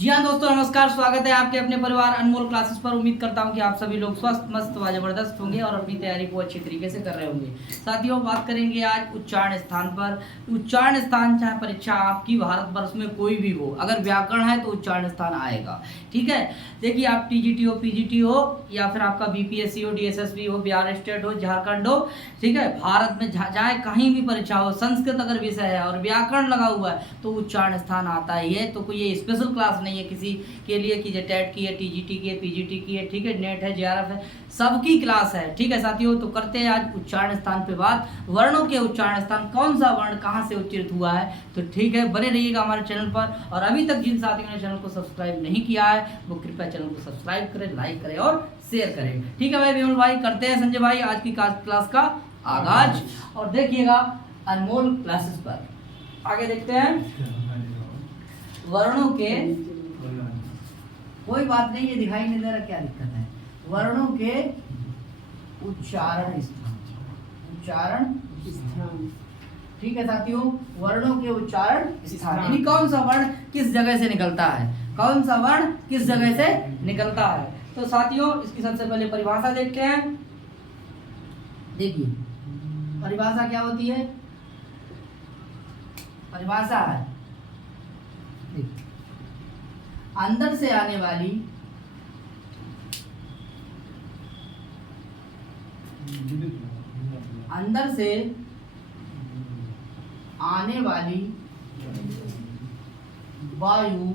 जी हाँ दोस्तों, नमस्कार। स्वागत है आपके अपने परिवार अनमोल क्लासेस पर। उम्मीद करता हूँ कि आप सभी लोग स्वस्थ, मस्त व जबरदस्त होंगे और अपनी तैयारी को अच्छी तरीके से कर रहे होंगे। साथियों, बात करेंगे आज उच्चारण स्थान पर। उच्चारण स्थान चाहे परीक्षा आपकी भारतवर्ष में कोई भी हो, अगर व्याकरण है तो उच्चारण स्थान आएगा। ठीक है, देखिए आप टीजीटी हो, पीजीटी हो या फिर आपका बीपीएससी हो, डीएसएसबी हो, बिहार स्टेट हो, झारखंड हो, ठीक है, भारत में चाहे कहीं भी परीक्षा हो, संस्कृत अगर विषय है और व्याकरण लगा हुआ है तो उच्चारण स्थान आता ही है। तो कोई ये स्पेशल क्लास नहीं है किसी के लिए कि जो टेट की है, टीजीटी की है, पीजीटी की है, ठीक है, नेट है, जेआरएफ है, सबकी क्लास है। ठीक है साथियों, तो करते हैं आज उच्चारण स्थान पे बात। वर्णों के उच्चारण स्थान, कौन सा वर्ण कहाँ से उच्चरित हुआ है। तो ठीक है, बने रहिएगा हमारे चैनल पर। और अभी तक जिन साथियों ने चैनल को सब्सक्राइब नहीं किया है वो कृपया चैनल को सब्सक्राइब करें, लाइक करें और शेयर करें। ठीक है भाई विमल भाई, करते हैं संजय भाई आज की क्लास का आगाज। और देखिएगा अनमोल क्लासेस पर आगे देखते हैं वर्णों के, कोई बात नहीं, ये दिखाई नहीं दे रहा, क्या दिक्कत है। वर्णों के उच्चारण स्थान, उच्चारण स्थान। ठीक है साथियों, वर्णों के उच्चारण स्थान यानी कौन सा वर्ण किस जगह से निकलता है, कौन सा वर्ण किस जगह से निकलता है। तो साथियों, इसकी सबसे पहले परिभाषा देखते हैं। देखिए परिभाषा क्या होती है। परिभाषा है अंदर से आने वाली अंदर से आने वाली वायु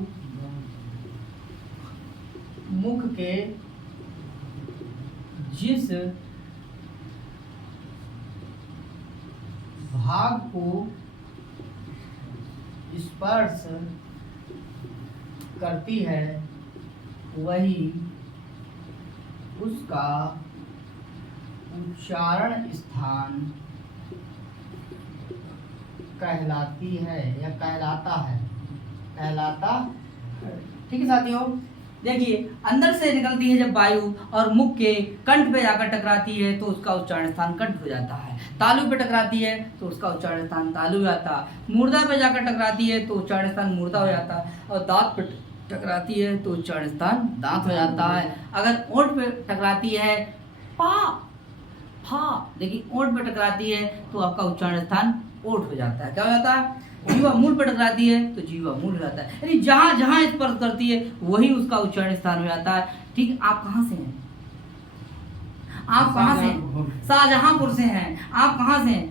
मुख के जिस भाग को स्पर्श करती है वही उसका उच्चारण स्थान कहलाती है या कहलाता है, कहलाता है। ठीक है साथियों, देखिए अंदर से निकलती है जब वायु और मुख के कंठ पे जाकर टकराती है तो उसका उच्चारण स्थान कंठ हो जाता है। तालु पे टकराती है तो उसका उच्चारण स्थान तालु हो जाता है। मूर्धा पे जाकर टकराती है तो उच्चारण स्थान मूर्धा हो जाता है। और दांत पे टकराती है तो उच्चारण स्थान दांत हो जाता है। अगर ओंठ पे टकराती है पा फा, देखिए ओंठ पे टकराती है तो आपका उच्चारण स्थान ओठ हो जाता है। क्या हो जाता है? जीवा मूल पर टकराती है तो जीवा मूल हो जाता है। यानी जहां जहां स्पर्श करती है वही उसका उच्चारण स्थान हो जाता है। ठीक, आप कहां से हैं? आप कहां से हैं? शाहजहांपुर से हैं। आप कहां से हैं?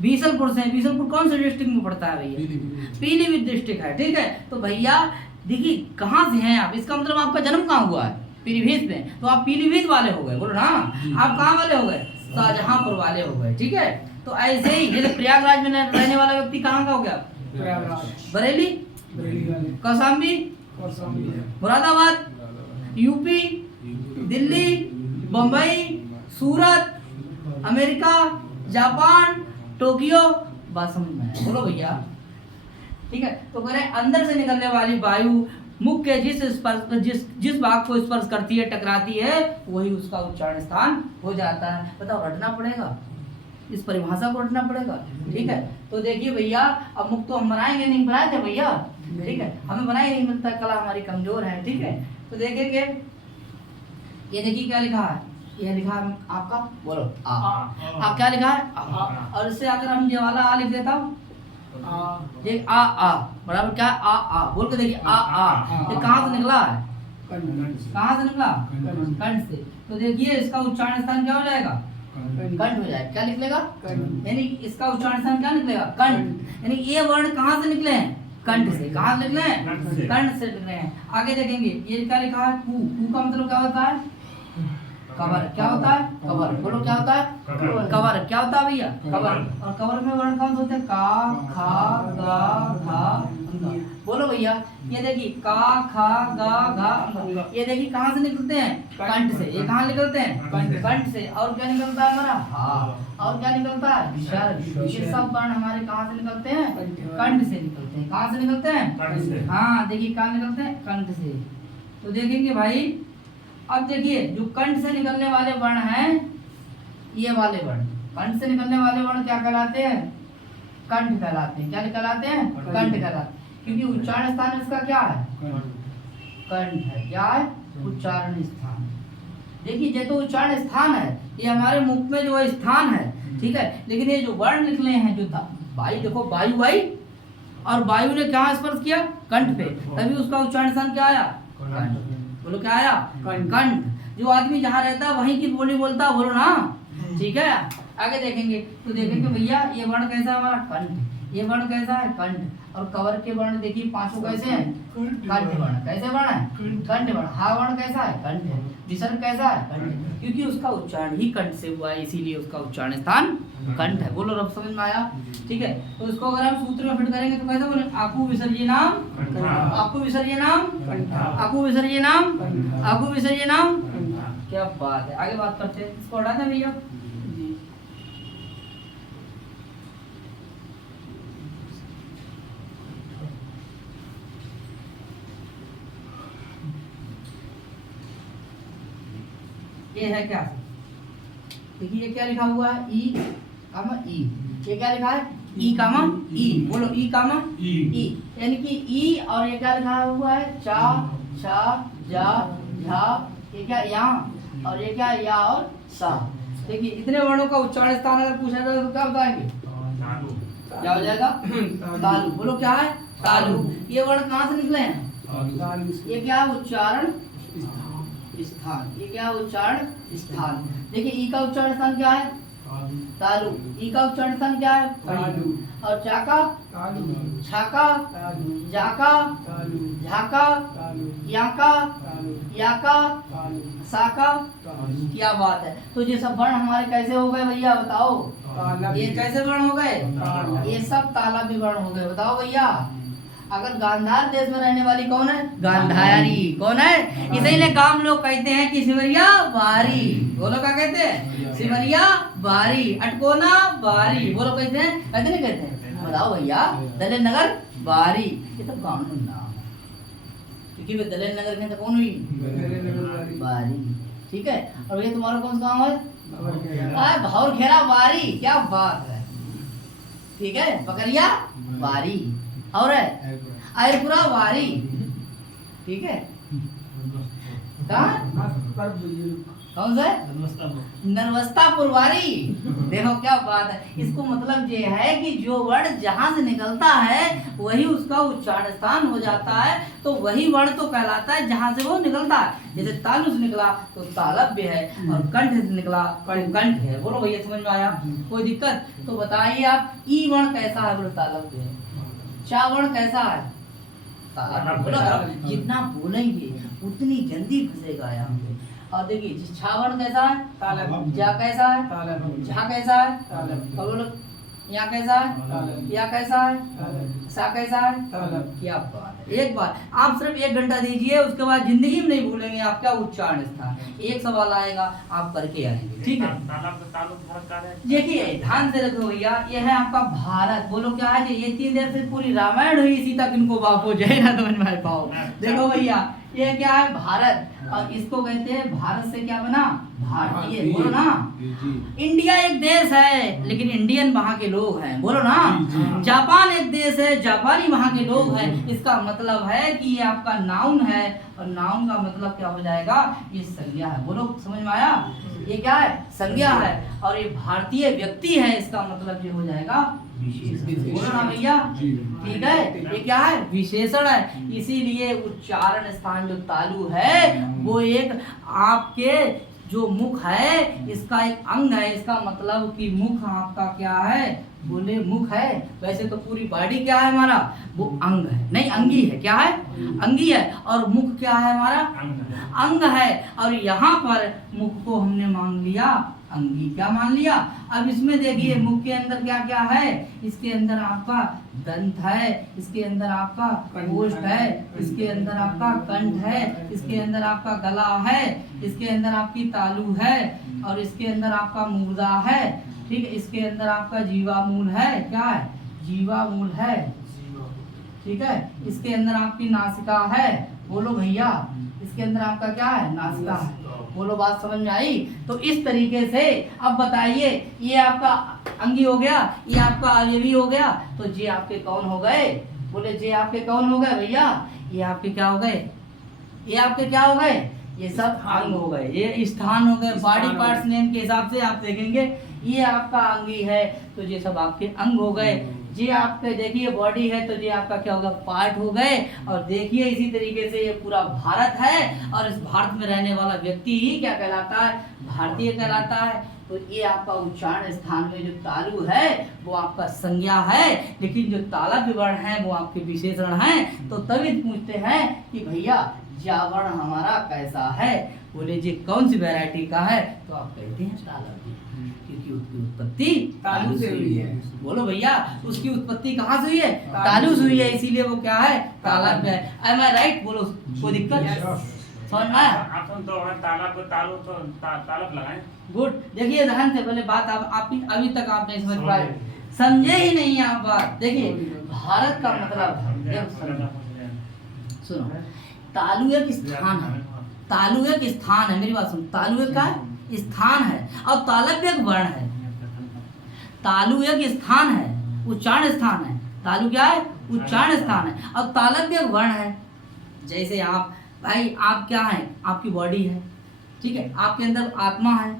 बीसलपुर से हैं। बीसलपुर कौन से डिस्ट्रिक्ट में पड़ता है भैया? पीलीभीत डिस्ट्रिक्ट है। ठीक है, तो भैया देखिए कहां से हैं आप, इसका मतलब आपका जन्म कहां हुआ है? पीलीभीत में, तो आप पीलीभीत वाले हो गए, बोलो ना। आप कहां वाले हो गए? शाहजहांपुर वाले हो गए। ठीक है, तो ऐसे ही जैसे प्रयागराज में रहने वाला व्यक्ति कहाँ का हो गया? बरेली, कौशाम्बी, मुरादाबाद, यूपी, दिल्ली, बम्बई, सूरत, अमेरिका, जापान, टोक्यो, बात समझ में है? बोलो भैया। ठीक है, तो कह रहे अंदर से निकलने वाली वायु मुख के जिस भाग को स्पर्श करती है, टकराती है, वही उसका उच्चारण स्थान हो जाता है। बताओ, रटना पड़ेगा, इस परिभाषा को रटना पड़ेगा। ठीक है, तो देखिए भैया, अब मुख तो हम बनाएंगे नहीं, बनाए थे भैया। ठीक है, हमें बनाए नहीं मिलता, कला हमारी कमजोर है। ठीक है, तो देखेंगे, ये देखिए क्या लिखा है। ये लिखा है आपका, बोलो आ क्या लिखा है? और इससे अगर हम ये वाला आ लिख देता हूँ, ये आ बराबर क्या? आ बोल के देखिए, ये कहाँ से निकला है? कहाँ से निकला? कंठ से। तो देखिए इसका उच्चारण स्थान क्या हो जाएगा? कंठ हो जाएगा। क्या निकलेगा? यानी इसका उच्चारण स्थान क्या निकलेगा? कंठ। यानी ये वर्ण कहाँ से निकले हैं? कंठ से। कहाँ से निकले हैं? कंठ से निकले हैं। आगे देखेंगे, ये क्या लिखा है? कू का मतलब क्या होता है? कवर। क्या होता है? कवर। बोलो क्या होता है? कवर। क्या होता है भैया? कवर। और कवर में वर्ण कौन से होते हैं? का, खा, गा, घा। बोलो भैया, ये देखिए का, खा, गा, घा, ये देखिए कहाँ से निकलते हैं? कंठ से। ये कहाँ निकलते हैं? कंठ से। और क्या निकलता है हमारा? हा। और क्या निकलता है? विसर्ग। ये सब वर्ण हमारे कहाँ से निकलते हैं? कंठ से निकलते हैं। कहाँ से निकलते हैं? हाँ, देखिए कहाँ निकलते हैं? कंठ से। तो देखेंगे भाई, अब देखिए जो कंठ से निकलने वाले वर्ण हैं, ये वाले वर्ण कंठ से निकलने वाले वर्ण क्या कहलाते हैं? कंठ कहलाते हैं। क्या कहलाते हैं? कंठ कहलाते हैं, क्योंकि उच्चारण स्थान इसका क्या है? कंठ है। क्या है? उच्चारण स्थान। देखिए ये तो उच्चारण स्थान है, ये हमारे मुख में जो स्थान है, ठीक है। लेकिन ये जो वर्ण निकले हैं, जो वायु, देखो वायु आई और वायु ने कहाँ स्पर्श किया? कंठ पे, तभी उसका उच्चारण स्थान क्या आया? कंठ। बोलो क्या आया? कंठ। जो आदमी जहाँ रहता है वहीं की बोली बोलता है, बोलो ना, ठीक है। आगे देखेंगे तो देखेंगे भैया ये वर्ण कैसा है हमारा? कंठ। ये वर्ण कैसा है? कंठ। और कवर के वर्ण देखिए पांचों कैसे हैं? कंठ वर्ण। कैसे वर्ण है? कंठ वर्ण। हा वर्ण कैसा है? कंठ है। विसर्ग कैसा है? कंठ। क्योंकि उसका उच्चारण ही कंठ से हुआ है, इसीलिए उसका उच्चारण स्थान कंठ है। बोलो रब समझ में आया? ठीक है। तो इसको अगर हम सूत्र में फिट करेंगे तो कैसे बोले? आकु विसर्जनाम, आकु विसर्जनाम, आकु विसर्जनाम, आकु विसर्जनाम। क्या बात है, आगे बात करते हैं। इसको हटा दें भैया। ये है क्या? देखिए ये क्या लिखा हुआ है? ई कामा ई। ये क्या लिखा है? ई कामा ई। बोलो ई कामा ई। यानी कि ई, और ये क्या लिखा हुआ है? चा, छा, जा, झा। ये क्या? यहाँ। और ये क्या? या और सा। देखिए इतने वर्णों का उच्चारण स्थान अगर पूछा जाए तो क्या बताएंगे? क्या हो जाएगा? तालु। बोलो क्या है? तालु। ये वर्ण कहाँ से निकले हैं? ये क्या? उच्चारण स्थान। ये क्या? उच्चारण स्थान। देखिए ई का उच्चारण स्थान क्या है? तालु। ई का उच्चारण स्थान क्या है? तालु। और चाका, छाका, जाका, झाका, याका, याका, साका। क्या बात है। तो ये सब वर्ण हमारे कैसे हो गए भैया? बताओ। ये कैसे वर्ण हो गए? ये सब तालव्य वर्ण हो गए। बताओ भैया। अगर गांधार देश में रहने वाली कौन है? गांधारी। कौन है? इसीलिए गांव लोग कहते हैं कि सिमरिया बारी। बोलो क्या कहते हैं? सिमरिया बारी, अटकोना बारी। बोलो कहते हैं? कहते नहीं कहते हैं? बताओ भैया। दलेर नगर बारी, ये सब गाँव में नाम है, क्योंकि वे दलेर नगर के कौन हुई? बारी। ठीक है। और भैया तुम्हारा कौन सा गाँव है? भावर घेरा बारी। क्या बात है। ठीक है। पकड़िया बारी और है आयरपुरा वारी। ठीक है। कौन सा? नरवस्तापुर वारी। देखो क्या बात है। इसको मतलब ये है कि जो वर्ण जहां से निकलता है वही उसका उच्चारण स्थान हो जाता है, तो वही वर्ण तो कहलाता है जहां से वो निकलता है। जैसे तालु से निकला तो तालव्य है, और कंठ से निकला तो कंठ है। बोलो भैया समझ में आया? कोई दिक्कत? तो बताइए आप, ई वर्ण कैसा है? बोलो तालव्य है। चा वर्ण कैसा है? बोलो जितना बोलेंगे उतनी जल्दी फंसेगा यहाँ पे। और देखिए छा वर्ण कैसा है? जा कैसा है? झा कैसा है? और बोलो यहाँ कैसा है? या कैसा है? सा कैसा है? क्या बात है। एक बार आप सिर्फ 1 घंटा दीजिए, उसके बाद जिंदगी में नहीं भूलेंगे आप क्या उच्चारण स्थान। एक सवाल आएगा आप करके आएंगे। ठीक है। देखिए ध्यान से रखो भैया, ये है आपका भारत। बोलो क्या है? ये 3 देर से पूरी रामायण हुई इसी तक, इनको बापो जय ना समझ में पाओ। देखो भैया ये क्या है? भारत। और इसको कहते हैं भारत से क्या बना? भारतीय। बोलो ना। इंडिया एक देश है लेकिन इंडियन वहाँ के लोग हैं। बोलो ना। जापान एक देश है, जापानी वहाँ के लोग हैं। इसका मतलब है कि ये आपका नाउन है, और नाउन का मतलब क्या हो जाएगा? ये संज्ञा है। बोलो समझ में आया? ये क्या है? संज्ञा है। और ये भारतीय व्यक्ति है, इसका मतलब ये हो जाएगा बोलो ना भैया। ठीक है। ये क्या है? विशेषण है। इसीलिए उच्चारण स्थान जो तालु है वो एक आपके जो मुख है इसका एक अंग है। इसका मतलब कि मुख आपका क्या है? बोले मुख है। वैसे तो पूरी बॉडी क्या है हमारा? वो अंग है, नहीं अंगी है। क्या है? अंगी है। और मुख क्या है हमारा? अंग है। और यहाँ पर मुख को हमने मान लिया अंगी। क्या मान लिया? अब इसमें देखिए मुख के अंदर क्या क्या है? इसके अंदर आपका दंत है, इसके अंदर आपका कोष्ठ है, इसके अंदर आपका कंठ है, इसके अंदर आपका गला है, इसके अंदर आपकी तालु है, और इसके अंदर आपका मूर्धा है। ठीक है। इसके अंदर आपका जीवा मूल है। क्या है? जीवा मूल है। ठीक है। इसके अंदर आपकी नासिका है। बोलो भैया इसके अंदर आपका क्या है? नासिका है। बोलो बात समझ में आई? तो इस तरीके से अब बताइए, ये आपका अंगी हो गया, ये आपका अवयवी हो गया, तो जे आपके कौन हो गए? बोले जे आपके कौन हो गए भैया? ये आपके क्या हो गए? ये आपके क्या हो गए, ये सब अंग हो गए, ये स्थान हो गए। बॉडी पार्ट्स नेम के हिसाब से आप देखेंगे ये आपका अंग ही है, तो ये सब आपके अंग हो गए। ये आपके देखिए बॉडी है, तो ये आपका क्या होगा, पार्ट हो गए। और देखिए इसी तरीके से ये पूरा भारत है, और इस भारत में रहने वाला व्यक्ति ही क्या कहलाता है, भारतीय कहलाता है। तो ये आपका उच्चारण स्थान में जो तालु है वो आपका संज्ञा है, लेकिन जो तालव्य वर्ण है वो आपके विशेषण हैं। तो तभी पूछते हैं कि भैया जावर्ण हमारा कैसा है, बोले जी कौन सी वैरायटी का है, तो आप कहते हैं तालव्य, क्योंकि उसकी उत्पत्ति तालु से हुई है। बोलो भैया उसकी उत्पत्ति कहाँ से हुई है, तालु से हुई है, इसीलिए वो क्या है, तालव्य है। एम आई राइट, बोलो कोई दिक्कत समझ में आया? तालब तो तालब लगाएं। गुड। देखिए ध्यान से पहले बात आप अभी तक आप नहीं समझ पाए, समझे ही नहीं आप बात। देखिए भारत का मतलब सुनो, तालु एक स्थान है, तालु एक स्थान है, मेरी बात सुनो, तालु एक का स्थान है और तालव्य एक वर्ण है। तालु एक स्थान है, उच्चारण स्थान है। तालु क्या है, उच्चारण स्थान है, और तालव्य एक वर्ण है। जैसे आप भाई, आप क्या है, आपकी बॉडी है, ठीक है, आपके अंदर आत्मा है,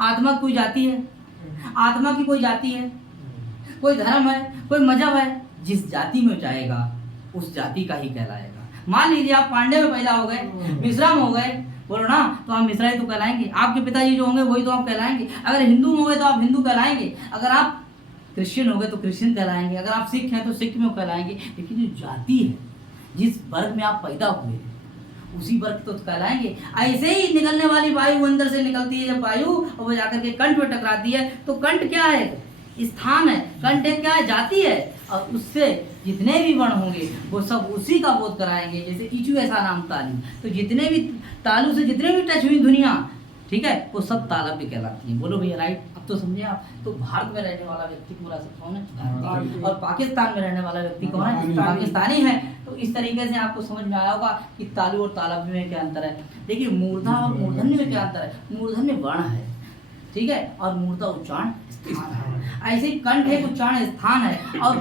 आत्मा कोई जाति है, आत्मा की कोई जाति है, कोई धर्म है, कोई मजहब है, जिस जाति में जाएगा उस जाति का ही कहलाएगा। मान लीजिए आप पांडे में पैदा हो गए, मिश्रा में हो गए, बोलो ना, तो आप मिश्रा ही तो कहलाएंगे। आपके पिताजी जो होंगे वही तो आप कहलाएंगे। अगर हिंदू में हो गए तो आप हिंदू कहलाएंगे, अगर आप क्रिश्चियन हो गए तो क्रिश्चियन कहलाएंगे, अगर आप सिख हैं तो सिख में कहलाएंगे। लेकिन जो जाति है, जिस वर्ग में आप पैदा हुए उसी वर्ग तो कहलाएंगे। ऐसे ही निकलने वाली वायु अंदर से निकलती है, जब वायु और वो जाकर के कंठ में टकराती है, तो कंठ क्या है, स्थान है। कंठ एक क्या है, जाति है, और उससे जितने भी वर्ण होंगे वो सब उसी का बोध कराएंगे। जैसे ईचू ऐसा नाम तालु, तो जितने भी तालु से जितने भी टच हुई दुनिया, ठीक है, वो सब तालव्य कहलाती है। बोलो भैया राइट, अब तो समझे आप। तो भारत में रहने वाला व्यक्ति पूरा सब कौन है, भारतीय, और पाकिस्तान में रहने वाला व्यक्ति कौन है, पाकिस्तानी है। तो इस तरीके से आपको समझ में आया होगा कि तालु और तालव्य में क्या अंतर है। देखिए मूर्धा और मूर्धन्य में क्या अंतर है, मूर्धन्य वर्ण है, ठीक है, और मूर्धा उच्चारण स्थान है। ऐसे ही कंठ एक उच्चारण स्थान है, और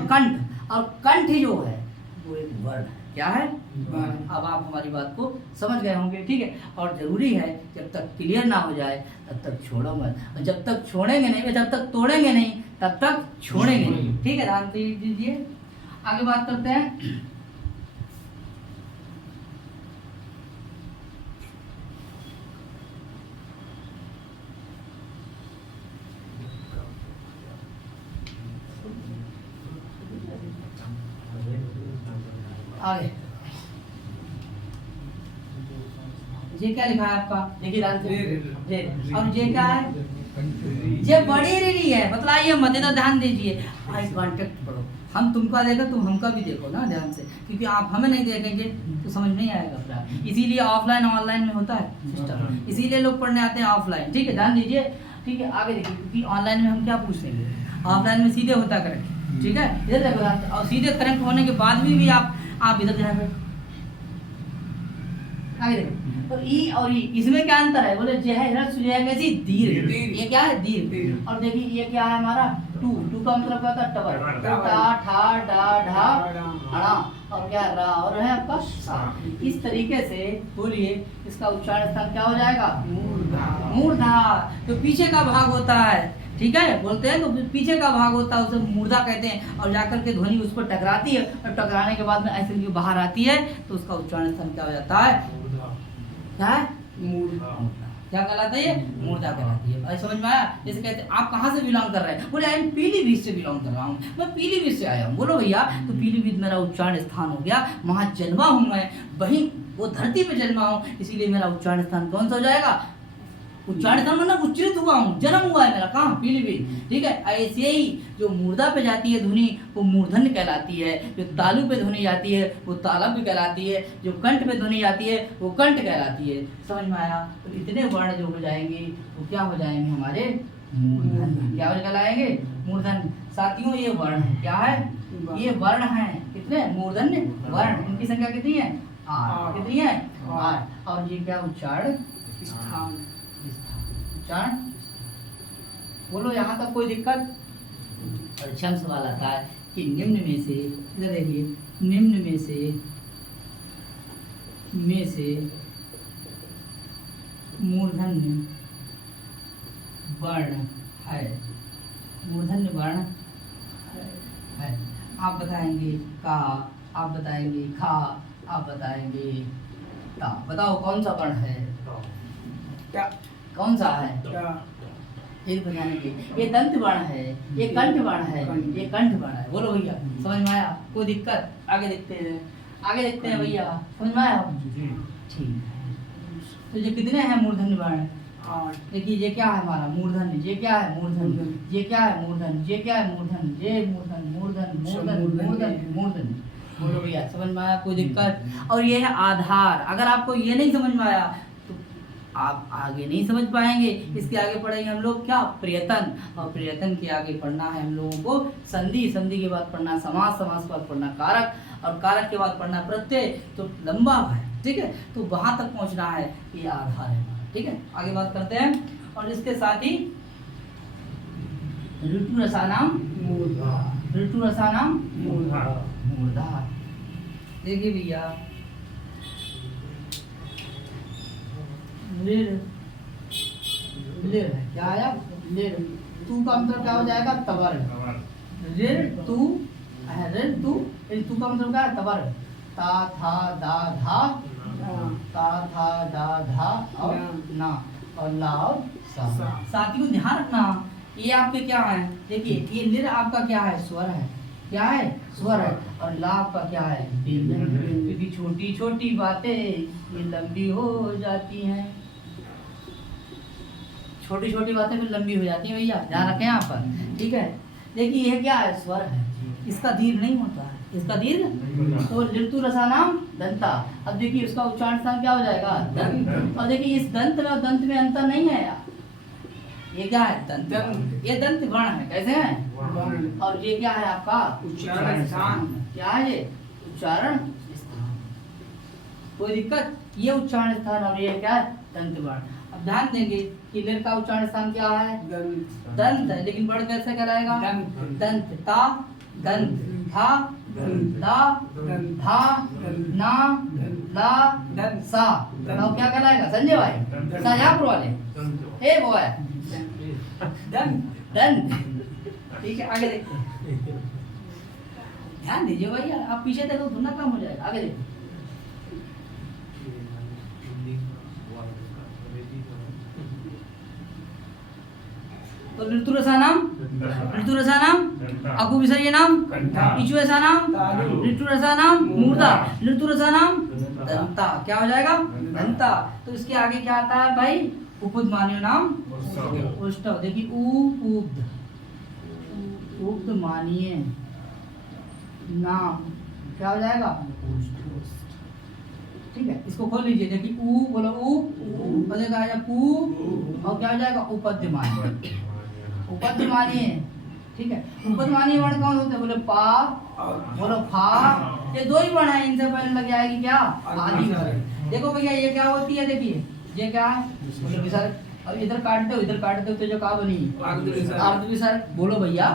कंठ जो है वो एक वर्ण है। क्या है, अब आप हमारी बात को समझ गए होंगे, ठीक है। और जरूरी है जब तक क्लियर ना हो जाए तब तक छोड़ो मत, और जब तक छोड़ेंगे नहीं, जब तक तोड़ेंगे नहीं तब तक छोड़ेंगे नहीं, ठीक है। ध्यान दीजिए, आगे बात करते हैं। आगे ये क्या लिखा है आपका, देखिए ध्यान से। और ये क्या है, ये बड़ी रीढ़ी है, बतलाइए मत, इधर ध्यान दीजिए। आई कांटेक्ट पढ़ो, हम तुमका देखो तुम हमका भी देखो ना ध्यान से, क्योंकि आप हमें नहीं देखेंगे तो समझ नहीं आएगा फिर। इसीलिए ऑफलाइन ऑनलाइन में होता है सिस्टम, इसीलिए लोग पढ़ने आते हैं ऑफलाइन, ठीक है। ध्यान दीजिए, ठीक है। आगे देखिए, क्योंकि ऑनलाइन में हम क्या पूछेंगे, ऑफलाइन में सीधे होता करेक्ट, ठीक है। इधर देखो, और सीधे करेक्ट होने के बाद भी आप इधर ध्यान रखें। आगे देखो, तो ई और ई इसमें क्या अंतर है, बोले जय है ह्रस्व जय कैसी दीर्घ, ये क्या है दीर्घ। और देखिए ये क्या है हमारा टू का मतलब क्या होता है टबर, टा ठा डा ढा अणा, और क्या रा और है आपका सा। इस तरीके से बोलिए इसका उच्चारण स्थान क्या हो जाएगा, मूर्धा। तो पीछे का भाग होता है, ठीक है, बोलते हैं तो पीछे का भाग होता है, उसे मूर्धा कहते हैं। और जाकर के ध्वनि उस पर टकराती है, और टकराने के बाद में ऐसे जो बाहर आती है तो उसका उच्चारण स्थान क्या हो जाता है, क्या है, मूर्धा। क्या कहलाता है, ये मूर्धा कहलाती है। समझ में आया। जैसे कहते हैं आप कहाँ से बिलोंग कर रहे हैं, बोले आई पीलीभीत से बिलोंग कर रहा हूँ, मैं पीलीभीत से आया हूँ। बोलो भैया, तो पीलीभीत मेरा उच्चारण स्थान हो गया, वहाँ जन्मा हूँ मैं, वहीं वो धरती पे जन्मा हूँ, इसीलिए मेरा उच्चारण स्थान कौन सा हो जाएगा, उच्चारण स्थान मतलब उच्चरित हुआ हूँ, जन्म हुआ है मेरा, कहाँ, पीलीभीत, ठीक है। ऐसे ही जो मूर्धा पे जाती है ध्वनि वो मूर्धन्य कहलाती है, जो तालु पे ध्वनि जाती है वो तालव्य कहलाती है, जो कंठ पे ध्वनि जाती है वो कंठ कहलाती है। समझ में आया। तो इतने वर्ण जो हो जाएंगे वो क्या हो जाएंगे हमारे, मूर्धन्य। क्या कहलाएंगे, मूर्धन्य। साथियों ये वर्ण है, क्या है, ये वर्ण है, कितने, मूर्धन्य वर्ण। इनकी संख्या कितनी है, 8। कितनी है, 8। और ये क्या उच्चारण स्थान, उच्चारण। बोलो यहाँ तक कोई दिक्कत। परीक्षा में सवाल आता है कि निम्न में से, इधर देखिए, निम्न में से मूर्धन्य वर्ण है, मूर्धन्य वर्ण है। आप बताएंगे का, आप बताएंगे खा, आप बताएंगे ता। बताओ कौन सा वर्ण है? क्या कौन सा है? क्या फिर बताएंगे ये दंत वर्ण है, ये कंठ वर्ण है, ये कंठ वर्ण है। बोलो भैया समझ में आया? कोई दिक्कत? आगे देखते हैं, आगे देखते हैं भैया, समझ में आया? ठीक है। तो ये कितने हैं मूर्धन्य वर्ण? देखिए ये क्या है हमारा मूर्धन्य, ये क्या है मूर्धन्य, ये क्या है मूर्धन्य, ये क्या है मूर्धन्य, ये मूर्धन्य मूर्धन्य मूर्धन्य मूर्धन्य मूर्धन्य। बोलो भैया समझ में आया? कोई दिक्कत? और ये है आधार। अगर आपको ये नहीं समझ में आया तो आप आगे नहीं समझ पाएंगे। इसके आगे पढ़ेंगे हम लोग क्या? प्रयत्न। और प्रयत्न के आगे पढ़ना है हम लोगों को संधि, संधि के बाद पढ़ना समास, समास के बाद पढ़ना कारक, और कारक के बाद पढ़ना प्रत्यय। तो लंबा है, ठीक है? तो वहां तक पहुंचना है, ये आधार है, ठीक है? आगे बात करते हैं। और इसके साथ ही ऋतु रसानाम, ऋतु रसानाम मूर्धा। देखिए भैया लिर, लिर क्या आया? लिर। तू का मतलब क्या हो जाएगा? तवर। लिर तू है, रिर तू, तू का मतलब क्या है? तवर। ता था दा धा, ता था दा धा और ना, और ला और सा। साथियों ध्यान रखना, ये आपके क्या है? देखिए ये लिर आपका क्या है? स्वर है। क्या है? स्वर है। और ला आपका क्या है? व्यंजन। क्योंकि छोटी छोटी बातें ये लंबी हो जाती हैं, छोटी छोटी बातें भी लंबी हो जाती हैं भैया, ध्यान रखें यहाँ पर, ठीक है? देखिए ये क्या है? स्वर है, इसका दीर्घ नहीं होता है, इसका दीर्घ। तो ऋतु रसानाम दंता। अब देखिए उसका उच्चारण स्थान क्या हो जाएगा? दंत। और देखिए इस दंत में और दंत में अंतर नहीं है यार। ये क्या है? दंत। ये दंत वर्ण है, कैसे है? और ये क्या है आपका? उच्चारण स्थान। क्या है ये? उच्चारण स्थान। कोई दिक्कत? ये उच्चारण स्थान और ये क्या है? दंत वर्ण। अब ध्यान देंगे कि लिर का उच्चारण स्थान क्या है? दंत है, लेकिन वर्ण कैसे कराएगा? दंत। ता दंत, था दा धा ना ला सा। अब क्या कहलाएगा संजय भाई? शाहजहांपुर वाले हे बॉय दंत। ठीक है, आगे देखते हैं। ध्यान दीजिए भैया, आप पीछे देखो धुना काम हो जाएगा। आगे देखो। तो ऋतु रसानाम, ऋतु रसानाम अकु विसर्य नाम, इचु रसानाम, ऋतु रसानाम मूर्धा, ऋतु रसानाम दंता। क्या हो जाएगा? दंता। तो इसके आगे क्या आता है भाई? उपदमानीय नाम उष्टव। देखिए उपद, उपदमानीय नाम क्या हो जाएगा? ठीक है, इसको खोल लीजिए। देखिए ऊ बोलो ऊ, और देखा आया पू, और क्या हो जाएगा? उपद्यमानीय, उपद्यमानीय। ठीक है, उपद्यमानीय वर्ण कौन होते हैं? बोले पा, बोलो फा। ये दो ही वर्ण है, इनसे पहले लग जाएगी क्या? आदि। देखो भैया ये क्या होती है? देखिए ये क्या है? बोलो विसर्ग। अब इधर काट दो, इधर काट दो तो जो का बनी? अर्ध विसर्ग। बोलो भैया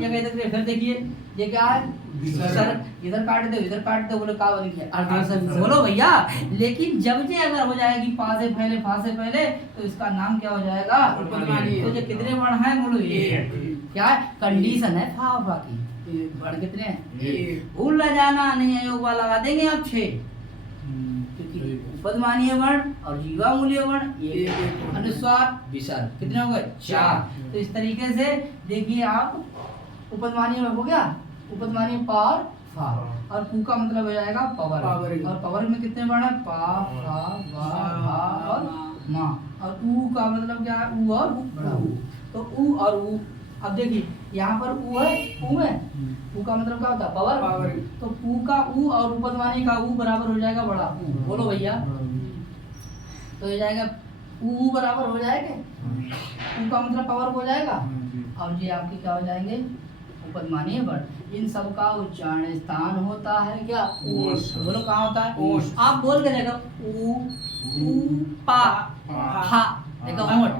ये कहते फिर देखिए ये क्या है? विसर्ग। इधर काट दो, इधर काट दो, बोलो का बनी? अर्ध विसर्ग। बोलो भैया, लेकिन जब जे अगर हो जाएगी पा से पहले, फा से पहले, तो इसका नाम क्या हो जाएगा? तो जो कितने वर्ण हैं? बोलो ये क्या है? कंडीशन है फा फा की। वर्ण कितने हैं? भूल न जाना, नहीं है योग लगा देंगे आप 6, क्योंकि उपदमानीय वर्ण और जीवामूल्य वर्ण ये अनुस्वार विसर्ग कितने हो गए? 4। तो इस तरीके से देखिए आप उपदमानीय में हो गया, उपदमानीय पा और फा, और पू का मतलब हो जाएगा पवर। और पवर में कितने वर्ण है? पा फा वा भा और मा। और ऊ का मतलब क्या है? ऊ और बड़ा ऊ। तो ऊ और ऊ। अब देखिए यहाँ पर ऊ है, ऊ है, ऊ का मतलब क्या होता है? पावर। तो पू का ऊ और उपदमानी का ऊ बराबर हो जाएगा बड़ा ऊ। बोलो भैया, तो हो जाएगा ऊ बराबर हो जाएगा, ऊ का मतलब पावर हो जाएगा, और ये आपके क्या हो जाएंगे? उपदमानीय वर्ण। इन सब का उच्चारण स्थान होता है क्या? ओष। बोलो कहाँ होता है? ओष। आप बोल के देखो ऊ, ऊ पा फा, देखो ओठ।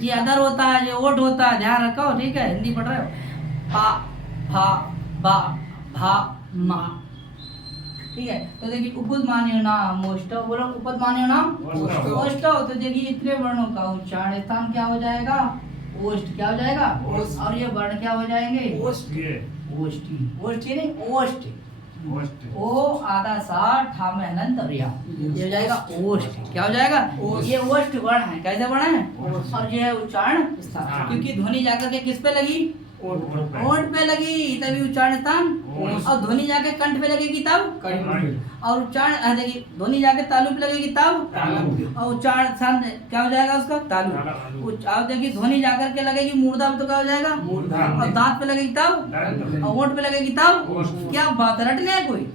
ये अदर होता है, ये ओठ होता है, ध्यान रखो, ठीक है? हिंदी पढ़ रहे हो? पा फा बा भा मा, ठीक है। तो देखिए उपदमानीय नाम ओष्ठव, बोलो उपदमानीय नाम ओष्ठव। ओष्ठव। तो देखिए इतने वर्णों का उच्चारण स्थान क्या हो जाएगा, ओष्ठ क्या हो जाएगा, ओष्ठ। और ये वर्ण क्या हो जाएंगे, ओष्ठ। ये ओष्ठी, ओष्ठी नहीं ओष्ठ, ओष्ठ। ओ आधा सा ठा में हलंत और या, ये हो जाएगा ओष्ठ, क्या हो जाएगा, ओष्ठ। ये ओष्ठ वर्ण है, कैसे वर्ण है, ओष्ठ। और ये है उच्चारण स्थान, हाँ। क्योंकि ध्वनि जाकर के किस पे लगी, ओष्ठ। होंठ पे लगी तभी उच्चारण स्थान, ओष्ठ। और ध्वनि जाके कंठ पे लगेगी तब, कंठ। और उच्चारण देखिए ध्वनि जाके तालु पे लगेगी तब, तालु। और उच्चारण स्थान क्या हो जाएगा उसका, तालु। तालु। अब देखिए ध्वनि जाकर के लगेगी मूर्धा पे तो क्या हो जाएगा, मूर्धा। और दांत पे लगेगी तब, दंत। और होंठ पे लगेगी तब, ओष्ठ। क्या बात है, रटने है कोई,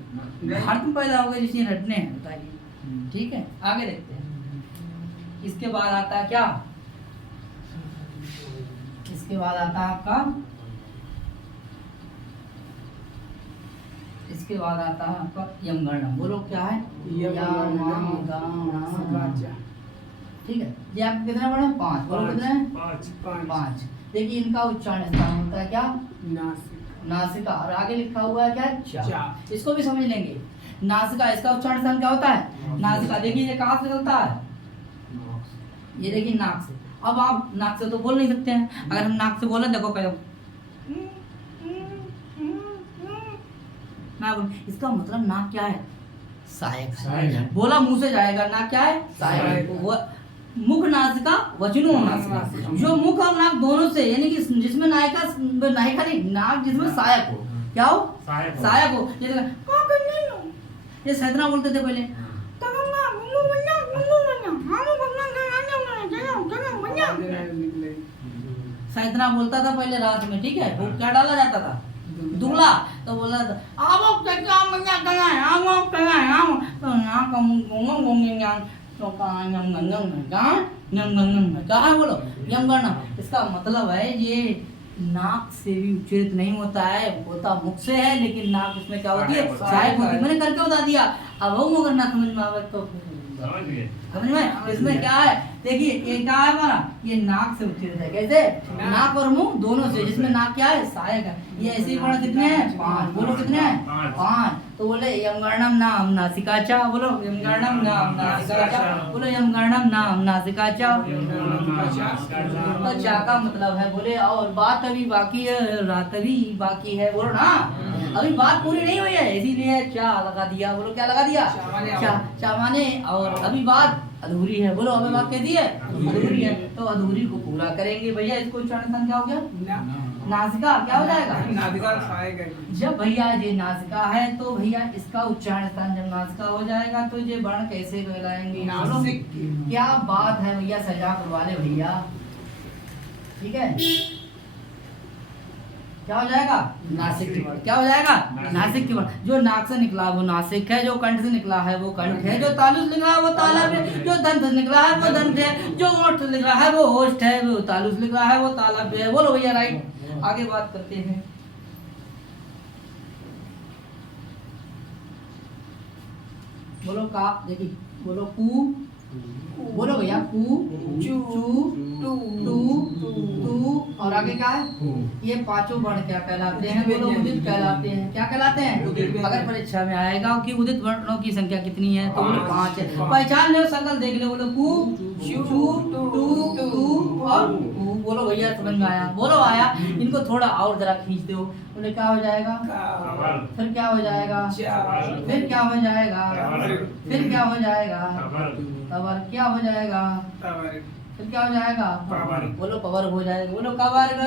नहीं। भारत में पैदा हो गए जिसने रटने हैं, बताइए। ठीक है, आगे देखते हैं। इसके बाद आता है क्या, इसके बाद आता है आपका, इसके बाद आता है आपका यमगणम, बोलो क्या है, यमगणम। ठीक है। ये आपको कितना पढ़ा, 5, बोलो कितने हैं, 5। देखिए इनका उच्चारण स्थान होता है क्या, नासिक। नासिका, और आगे लिखा हुआ है क्या, चा। चा। इसको भी समझ लेंगे, नासिका, इसका उच्चारण स्थान क्या होता है, नासिका। देखिए ये कहाँ से निकलता है, ये देखिए नाक से। अब आप नाक से तो बोल नहीं सकते हैं, अगर हम नाक से बोले, देखो कहो मैं बोल, इसका मतलब नाक क्या है, सहायक सहायक है, है। बोला मुंह से जाएगा, नाक क्या है, सहायक। सहायक। वो मुख नासिका वचनो नासिका, जो मुख और नाक दोनों से, यानी कि जिसमें नायिका नायिका नहीं, नाक जिसमें सहायक हो, क्या हो, सहायक हो। सहायक हो। जैसे ये सैदना बोलते थे पहले, सैदना बोलता था पहले रात में, ठीक है, वो क्या डाला जाता था, दुगला, तो बोला था आवो क्या मंगा कहाँ है, आवो कहाँ है, आवो तो ना कम गोंगों गोंगेंगां तो कहाँ यम गंगं में, कहाँ यम गंगं में, कहाँ है बोलो, यम गणना। इसका मतलब है ये नाक से भी उच्चारित नहीं होता है, होता मुख से है, लेकिन नाक इसमें क्या होती है, सहायक होती है। मैंने करके बता दिया, अब हम अगर ना समझ में आवे तो समझ गए। समझ में, इसमें क्या है, देखिए ये क्या है हमारा, ये नाक से उच्चारित है, कैसे, नाक और मुंह दोनों से, जिसमें नाक क्या है, सहायक है। ये ऐसे ही पढ़ा, कितने हैं, 5, बोलो कितने हैं, 5। तो बोले यमगणम नाम नासिकाचा, बोलो यमगणम नाम नासिकाचा, बोलो यमगणम नाम नासिकाचा। तो चा का मतलब है, बोले और बात अभी बाकी है, रात अभी बाकी है, बोलो ना, अभी बात पूरी नहीं हुई है, इसीलिए चा लगा दिया, बोलो क्या लगा दिया, चा माने, और अभी बात अधूरी है, बोलो हमें बात कहती है अधूरी है, तो अधूरी को पूरा करेंगे भैया। इसको उच्चारण स्थान क्या हो गया, नासिका, क्या हो जाएगा, नासिका सहायक है। जब भैया ये नासिका है तो भैया इसका उच्चारण स्थान जब नासिका हो जाएगा तो ये वर्ण कैसे कहलाएंगे, नासिक। क्या बात है भैया, सजा करवा ले भैया, ठीक है। क्या हो जाएगा, नासिक की वर्ण, क्या हो जाएगा, नासिक की वर्ण। जो नाक से निकला वो नासिक है, जो कंठ से निकला है वो कंठ है, जो तालु से निकला है वो तालव्य है, जो दंत से निकला है वो दंत है, जो ओठ से निकला है वो ओष्ठ है, वो तालु से निकला है वो तालव्य है। बोलो भैया, राइट। आगे बात करते हैं, बोलो का, देखिए बोलो कू, बोलो भैया कू, चू, टू, टू, और आगे क्या है, ये पांचों वर्ण क्या कहलाते हैं, बोलो उदित कहलाते हैं। क्या कहलाते हैं, अगर परीक्षा में आएगा कि उदित वर्णों की संख्या कितनी है, तो बोलो 5 है। पहचान लो, सकल देख लो, बोलो कू, चू, टू और कू, बोलो भैया समझ में आया, बोलो आया। इनको थोड़ा और जरा खींच दो, बोले क्या हो जाएगा, फिर क्या हो जाएगा, फिर क्या हो जाएगा, फिर क्या हो जाएगा, तवर क्या हो जाएगा, फिर क्या हो जाएगा, बोलो पवर हो जाएगा, बोलो कवर्ग,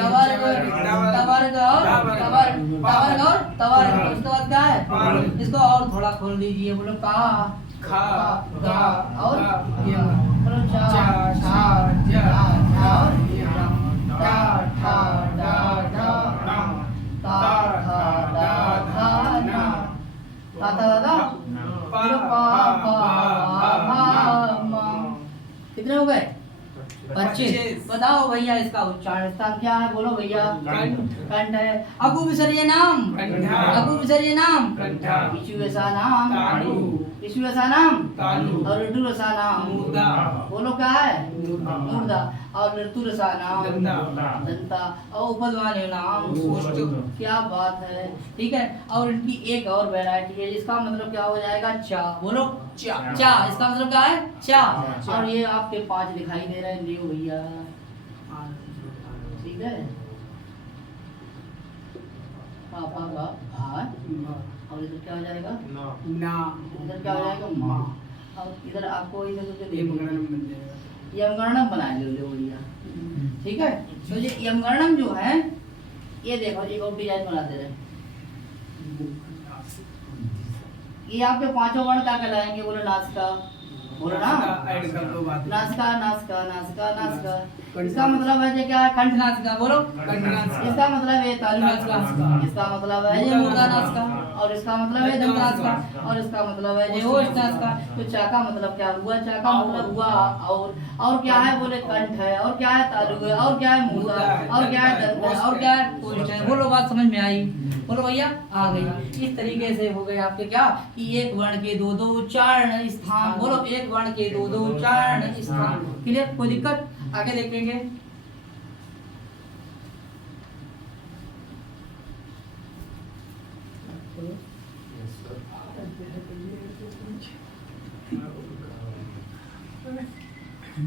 चवर्ग, तवर्ग और तवर्ग, तवर्ग और तवर्ग। उसके बाद क्या है, इसको और थोड़ा खोल दीजिए, बोलो का, खा, गा और या, बोलो चा, छा, जा, और या, टा, ठा, डा, ढा, ता, था, डा, धा, ना, ता, ता, दा, बोलो पा, पा, भा, मा। कितने हो गए, 25। बताओ भैया इसका उच्चारण स्थान क्या है, बोलो भैया, कंठ है। अगु विसर्य नाम, अगु विसर्य नाम, इचु ऐसा नाम, इचु ऐसा नाम, और इटू ऐसा नाम, बोलो क्या है, मूर्धा। और ऋतुरसानाम दंता। दंता और उपध्मानीनाम ओष्ठ। क्या बात है। ठीक है, और इनकी एक और वैरायटी है जिसका मतलब क्या हो जाएगा, चा। बोलो चा। चा, इसका मतलब क्या है, चा। चा। और ये आपके 5 दिखाई दे रहे हैं, लियो भैया। ठीक है, पापा का भाई, और इधर क्या हो जाएगा, ना। इधर क्या हो जाएगा, माँ। और इधर आपको इधर तो ये मगरम बन जाएगा। यमगणम बना लो भैया। ठीक है, तो ये यमगणम जो है, ये देखो एक और डिजाइन बना दे रहे हैं। ये आपके 5 वर्ण क्या कहलाएंगे, बोलो नासिका, बोलो ना, ऐड कर दो बात। नासिका नासिका नासिका नासिका। इसका मतलब है ये क्या है, कंठ नासिका। बोलो कंठ नासिका। इसका मतलब है तालु नासिका। इसका मतलब है ये मूर्धा नासिका। और इसका मतलब है दंत नासिका। और इसका मतलब है ये ओष्ठ नासिका। तो चा का मतलब क्या हुआ, चा का मतलब हुआ और क्या है, बोले कंठ है, और क्या है तालु है, और क्या है मूर्धा, और क्या है दंत है, और क्या है ओष्ठ है। बोलो बात समझ में आई, बोलो भैया आ गई। इस तरीके से हो गए आपके क्या, कि एक वर्ण के 2-2 उच्चारण स्थान। बोलो एक वर्ण के 2-2 उच्चारण स्थान। क्लियर, कोई दिक्कत, आगे देखेंगे।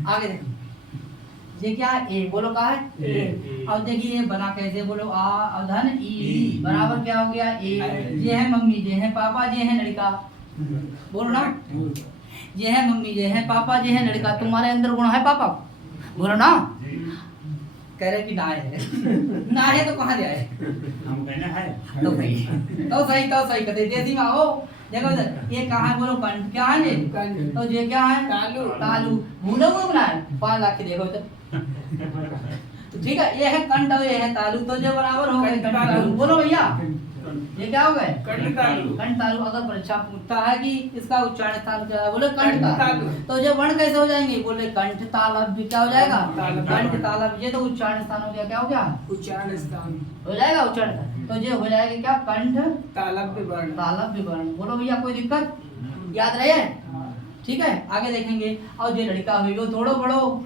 आगे देखो, ये क्या है, ए। बोलो क्या है, ए। अब देखिए ये बना कैसे, बोलो आ अधन ई बराबर क्या हो गया, ए। ये है मम्मी, ये है पापा, ये है लड़का। बोलो ना, ये है मम्मी, ये है पापा, ये है लड़का। तुम्हारे अंदर गुण है पापा, बोलो ना। कह रहे कि ना है ना है तो कहाँ जाए, हम कहना है तो सही कहते देसी में हो। देखो इधर ये कहाँ है, बोलो कंठ। क्या है ये, कंठ। तो ये क्या है, तालु। तालु। भूलो वो बना है, 5 लाख के देखो इधर। तो ठीक है, ये है कंठ और ये है तालु, तो जो बराबर हो गए कंठ तालु। बोलो भैया ये क्या हो गए, कंठ तालु। कंठ तालु। अगर परीक्षा पूछता है कि इसका उच्चारण स्थान क्या है, बोले कंठ कंठ तालु। तालु। तो ये वर्ण कैसे हो जाएंगे, बोले कंठ तालव्य। क्या हो जाएगा, तालव्य। कंठ तालव्य। ये तो उच्चारण स्थान हो गया, क्या हो गया, उच्चारण स्थान। हो जाएगा उच्चारण। तो ये हो जाएगा क्या, कंठ तालव्य वर्ण। तालव्य वर्ण। बोलो भैया कोई दिक्कत, याद रहे, ठीक है। आगे देखेंगे, और ये लड़का हुई वो थोड़ो बड़ो,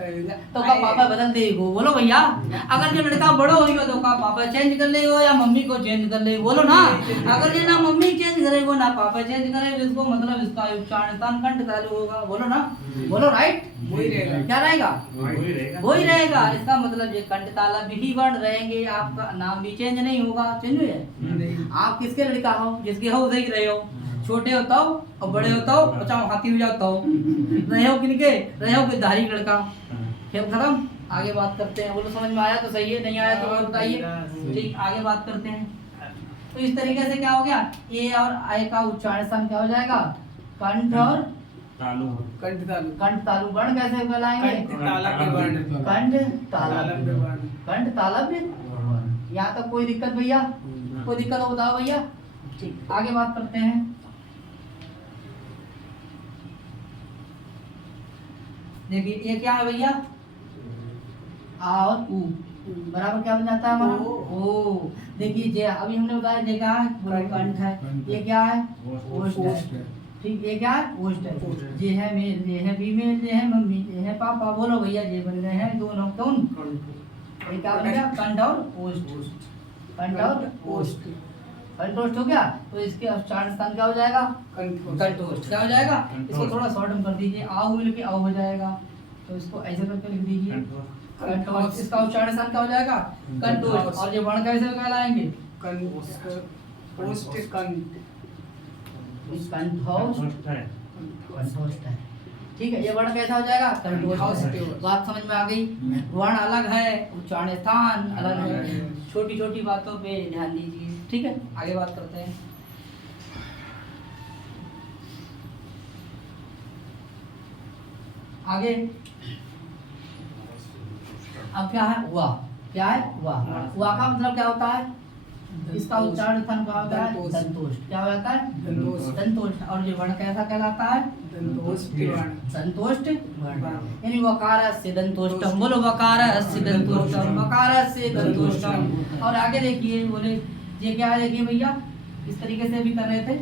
तो का पापा बदल देगो। बोलो भैया, अगर जो लड़का बड़ो होगा तो का पापा चेंज कर लेगो या मम्मी को चेंज कर ले। बोलो ना, अगर ये ना मम्मी चेंज करेगो ना पापा चेंज करेगो, इसको मतलब इसका उच्चारण स्थान कंठ तालु होगा। बोलो ना, बोलो राइट, वही रहेगा। क्या रहेगा, वही रहेगा वही रहेगा। इसका मतलब ये कंठ तालव्य ही वर्ण रहेंगे, आपका नाम भी चेंज नहीं होगा। चेंज हुए, नहीं। आप किसके लड़का हो, जिसके हो उधर ही रहे हो। छोटे होता हो और बड़े होता हो, बच्चा हाथी हो जाता हो, रहे हो किनके, रहे हो धारी लड़का। खेल खत्म, आगे बात करते हैं। बोलो समझ में आया तो सही है, नहीं आया तो और बताइए। ठीक, आगे बात करते हैं। तो इस तरीके से क्या हो गया, ए और आई का उच्चारण स्थान क्या हो जाएगा, कंठ और तालु कंठ तालु। कंठ तालु। वर्ण कैसे कहलाएंगे, कंठ तालव्य वर्ण। कंठ तालव्य, तालव्य वर्ण। कंठ तालव्य। यहाँ तक कोई दिक्कत भैया, कोई दिक्कत हो बताओ भैया। ठीक, आगे बात करते हैं। देखिए ये क्या है भैया, आ और उ बराबर क्या बन जाता है हमारा, ओ। देखिए जे अभी हमने बताया जे क्या है, बोलो कंठ है। ये क्या है, ओष्ठ है। ठीक, ये क्या है, ओष्ठ है। ये है मेल, ये है फीमेल, ये है मम्मी, ये है पापा। बोलो भैया ये बन गए हैं दोनों कौन, ये क्या बन गया, कंठ और ओष्ठ। कंठ और ओष्ठ, कंठोष्ठ हो गया। तो इसके उच्चारण स्थान क्या हो जाएगा, कंठोष्ठ। क्या हो जाएगा, इसको थोड़ा शॉर्ट में कर दीजिए, आओ मिलके आओ हो जाएगा। तो इसको ऐसे करके लिख दीजिए कंठोष्ठ। इसका उच्चारण स्थान क्या हो जाएगा, कंठोष्ठ। और ये वर्ण कैसे कहलाएंगे, कंठोष्ठ कंठ। कंठोष्ठ, कंठोष्ठ है। ठीक है, ये वर्ण कैसा हो जाएगा, कंठोष्ठ। बात समझ में आ गई। वर्ण अलग है, उच्चारण स्थान अलग है। छोटी छोटी बातों पे ध्यान दीजिए, ठीक है। आगे बात करते हैं। आगे अब क्या है, हुआ। क्या है, हुआ। हुआ का मतलब क्या होता है, इसका उच्चारण स्थान क्या होता है, दंतोष्ठ। क्या हो जाता है, दंतोष्ठ। दंतोष्ठ। और ये वर्ण कैसा कहलाता है, दंतोष्ठ वर्ण। दंतोष्ठ वर्ण। यानी वकारस्य दंतोष्ठम। बोलो वकारस्य दंतोष्ठम, वकारस्य दंतोष्ठम। और आगे देखिए, बोले ये क्या है, देखिए भैया इस तरीके से भी कर रहे थे।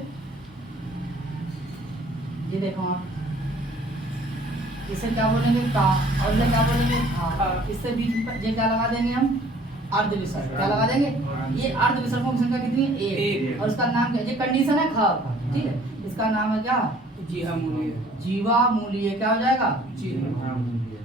ये देखो आप, इसे क्या बोलेंगे का, और इसे क्या बोलेंगे खा। खा। इससे बीच में ये क्या लगा देंगे हम, अर्ध विसर्ग। क्या लगा देंगे, ये अर्ध विसर्गों की संख्या कितनी है, एक। और इसका नाम क्या है, ये कंडीशन है खा का, ठीक है। इसका नाम है क्या, जीवा मूल्य। जीवा मूल्य। क्या हो जाएगा, जीवा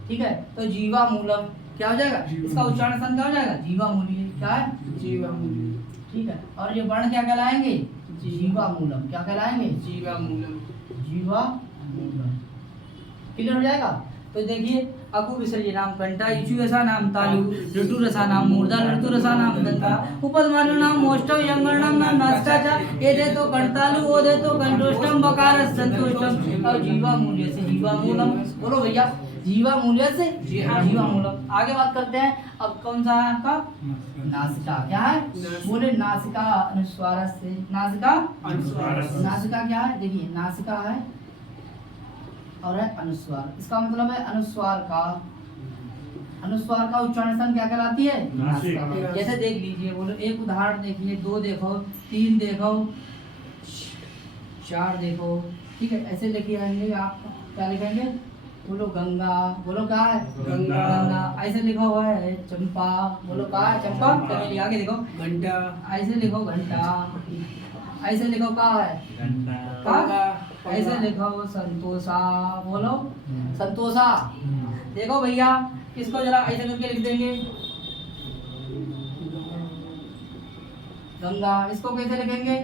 ठीक है। तो जीवा मूलम क्या हो जाएगा, इसका उच्चारण स्थान क्या हो जाएगा, जीवा मूल्य। क्या है, जीवा मूल्य। ठीक है। और ये वर्ण क्या कहलाएंगे, जीवा मूलम। क्या कहलाएंगे, जीवा मूलम। जीवा मूलम। क्लियर हो जाएगा। तो देखिए, अकु विसर्ज नाम कंटा, इचु रसा नाम तालु, ऋतु रसा नाम मूर्धा, ऋतु रसा नाम दंता, उपदमानु नाम मोष्टम, यंगणम नाम नासिका च, ये दे तो कंटालु, ओ दे तो कंठोष्टम, बकार संतोष्टम। और जीवा मूल्य से जीवा मूलम। बोलो भैया, जीवा मूल्य से जीवा जीवा मूलम। आगे बात करते हैं। अब कौन सा है आपका, नासिका। क्या है, बोले नासिका अनुस्वार से, नासिका अनुस्वार। नासिका क्या है, देखिए नासिका है और है अनुस्वार। इसका मतलब है अनुस्वार का उच्चारण स्थान क्या कहलाती है, नासिका। नासिका। जैसे देख लीजिए, बोलो एक उदाहरण देखिए, 2 देखो, 3 देखो, 4 देखो, ठीक है। ऐसे लिखे रहेंगे आप, क्या लिखेंगे, बोलो गंगा। बोलो क्या है, गंगा। गंगा। ऐसे लिखा हुआ है चंपा। बोलो क्या है, चंपा। चलिए आगे देखो, घंटा। ऐसे लिखो घंटा। ऐसे लिखो क्या है, घंटा। का। ऐसे लिखो संतोषा। बोलो संतोषा। देखो भैया, इसको जरा ऐसे करके लिख देंगे, गंगा। इसको कैसे लिखेंगे,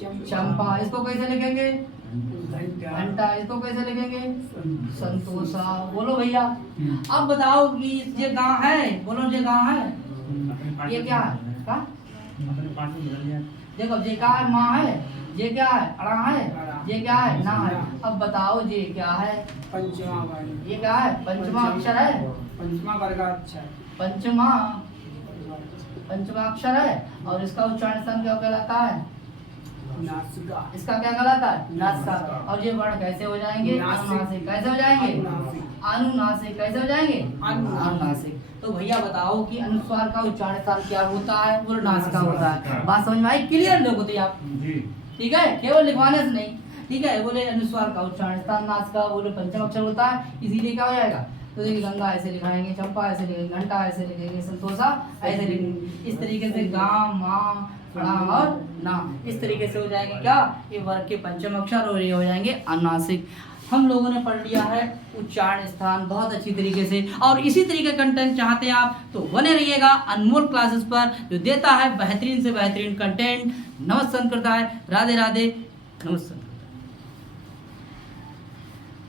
चंपा। इसको कैसे लिखेंगे, घंटा। घंटा। इसको कैसे लिखेंगे, संतोषा। बोलो भैया। अब बताओ कि ये गाँव है, बोलो ये गाँव है, ये क्या है, का? अपने पास में बदल दिया। देखो ये क्या है, माँ है, ये क्या है, अड़ा है, ये क्या है, ना है। अब बताओ ये क्या है, पंचमा वर्ण। ये क्या है, पंचमा अक्षर है, पंचमा वर्गाक्षर। पंचमा अक्षर है। और इसका उच्चारण स्थान क्या कहलाता है, नासिका। इसका क्या कहलाता है, नासिका। और ये वर्ण कैसे हो जाएंगे, नासिक। अनुनासिक। कैसे हो जाएंगे, अनुनासिक। अनुनासिक। कैसे हो जाएंगे, अनुनासिक। अनुनासिक। तो भैया बताओ कि अनुस्वार का उच्चारण स्थान क्या होता है, वो नासिका होता है। बात समझ में आई, क्लियर लोग होते आप, जी। ठीक है, केवल लिखवाने से नहीं, ठीक है। बोले अनुस्वार का उच्चारण स्थान नासिका, बोले पंचम अक्षर होता है, इसीलिए क्या हो जाएगा। तो देखिए गंगा ऐसे लिखाएंगे, चंपा ऐसे लिखेंगे, घंटा ऐसे लिखेंगे, संतोषा ऐसे लिखेंगे। इस तरीके से गांव, माँ, फड़ा और ना, इस तरीके से हो जाएंगे क्या, ये वर्ग के पंचम अक्षर, और ये हो जाएंगे अनुनासिक। हम लोगों ने पढ़ लिया है उच्चारण स्थान बहुत अच्छी तरीके से। और इसी तरीके का कंटेंट चाहते हैं आप तो बने रहिएगा अनमोल क्लासेस पर, जो देता है बेहतरीन से बेहतरीन कंटेंट। नमस्कार करता है, राधे राधे, नमस्कार।